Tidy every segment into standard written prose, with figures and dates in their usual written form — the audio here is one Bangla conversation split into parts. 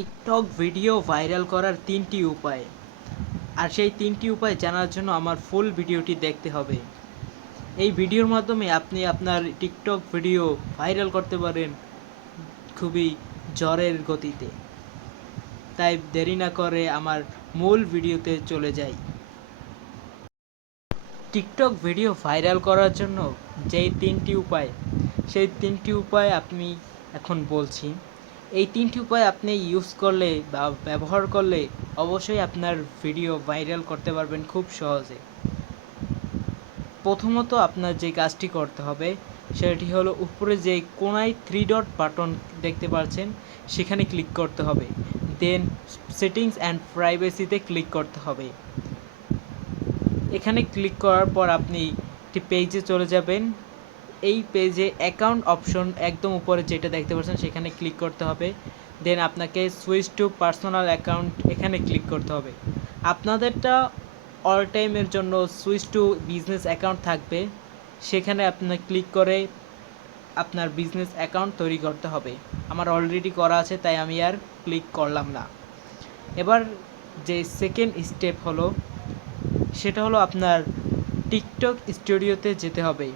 টিকটক ভিডিও ভাইরাল করার ৩টি উপায়। আর সেই ৩টি উপায় জানার জন্য আমার ফুল ভিডিওটি দেখতে হবে। এই ভিডিওর মাধ্যমে আপনি আপনার টিকটক ভিডিও ভাইরাল করতে পারেন খুবই ঝড়ের গতিতে। তাই দেরি না করে আমার মূল ভিডিওতে চলে যাই। টিকটক ভিডিও ভাইরাল করার জন্য যেই ৩টি উপায়, সেই ৩টি উপায় আমি এখন বলছি। এই ৩টি উপায় আপনি ইউজ করলে বা ব্যবহার করলে অবশ্যই আপনার ভিডিও ভাইরাল করতে পারবেন খুব সহজে। প্রথমত আপনার যে কাজটি করতে হবে সেটি হলো উপরে যে কোনায় 3 ডট বাটন দেখতে পাচ্ছেন সেখানে ক্লিক করতে হবে। দেন সেটিংস অ্যান্ড প্রাইভেসিতে ক্লিক করতে হবে। এখানে ক্লিক করার পর আপনি একটি পেজে চলে যাবেন। এই পেজে অ্যাকাউন্ট অপশন একদম উপরে যেটা দেখতে পাচ্ছেন সেখানে ক্লিক করতে হবে। দেন আপনাকে সুইচ টু পার্সোনাল অ্যাকাউন্ট এখানে ক্লিক করতে হবে। আপনাদেরটা অল টাইমের জন্য সুইচ টু বিজনেস অ্যাকাউন্ট থাকবে, সেখানে আপনার ক্লিক করে আপনার বিজনেস অ্যাকাউন্ট তৈরি করতে হবে। আমার অলরেডি করা আছে তাই আমি আর ক্লিক করলাম না। এবার যে সেকেন্ড স্টেপ হলো সেটা হলো আপনার টিকটক স্টুডিওতে যেতে হবে।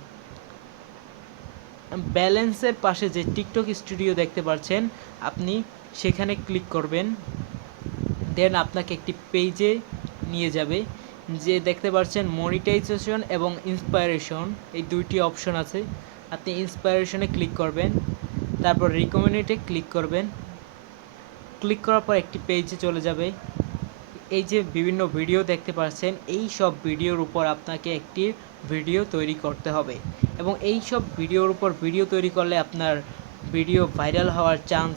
ব্যালেন্সের পাশে যে টিকটক স্টুডিও দেখতে পাচ্ছেন আপনি সেখানে ক্লিক করবেন। দেন আপনাকে একটি পেজে নিয়ে যাবে, যে দেখতে পাচ্ছেন মনিটাইজেশন এবং ইন্সপায়ারেশন, এই দুইটি অপশন আছে। আপনি ইন্সপায়ারেশনে ক্লিক করবেন, তারপর রিকমেন্ডেডে ক্লিক করবেন। ক্লিক করার পর একটি পেজে চলে যাবে। এই যে বিভিন্ন ভিডিও দেখতে পাচ্ছেন এই সব ভিডিওর উপর আপনাকে একটি ভিডিও তৈরি করতে হবে এবং এই সব ভিডিওর উপর ভিডিও তৈরি করলে আপনার ভিডিও ভাইরাল হওয়ার চান্স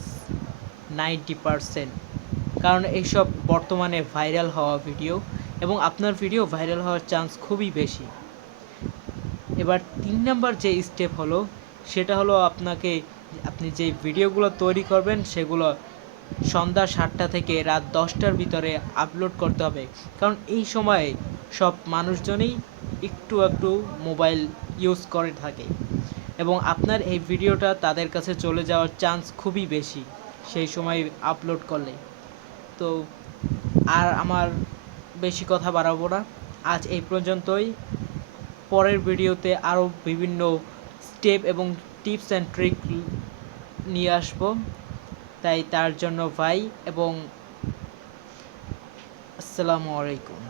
90%, কারণ এইসব বর্তমানে ভাইরাল হওয়া ভিডিও এবং আপনার ভিডিও ভাইরাল হওয়ার চান্স খুবই বেশি। এবার 3 নাম্বার যে স্টেপ হলো সেটা হলো আপনি যে ভিডিওগুলো তৈরি করবেন সেগুলো সন্ধ্যা 7টা থেকে রাত 10টার ভিতরে আপলোড করতে হবে, কারণ এই সময়ে সব মানুষজনই একটু একটু মোবাইল ইউজ করে থাকে এবং আপনার এই ভিডিওটা তাদের কাছে চলে যাওয়ার চান্স খুবই বেশি সেই সময় আপলোড করলে। তো আর আমার বেশি কথা বাড়াবো না, আজ এই পর্যন্তই। পরের ভিডিওতে আরও বিভিন্ন স্টেপ এবং টিপস অ্যান্ড ট্রিক নিয়ে আসবো, তাই তার জন্য ভাই এবং আসসালামু আলাইকুম।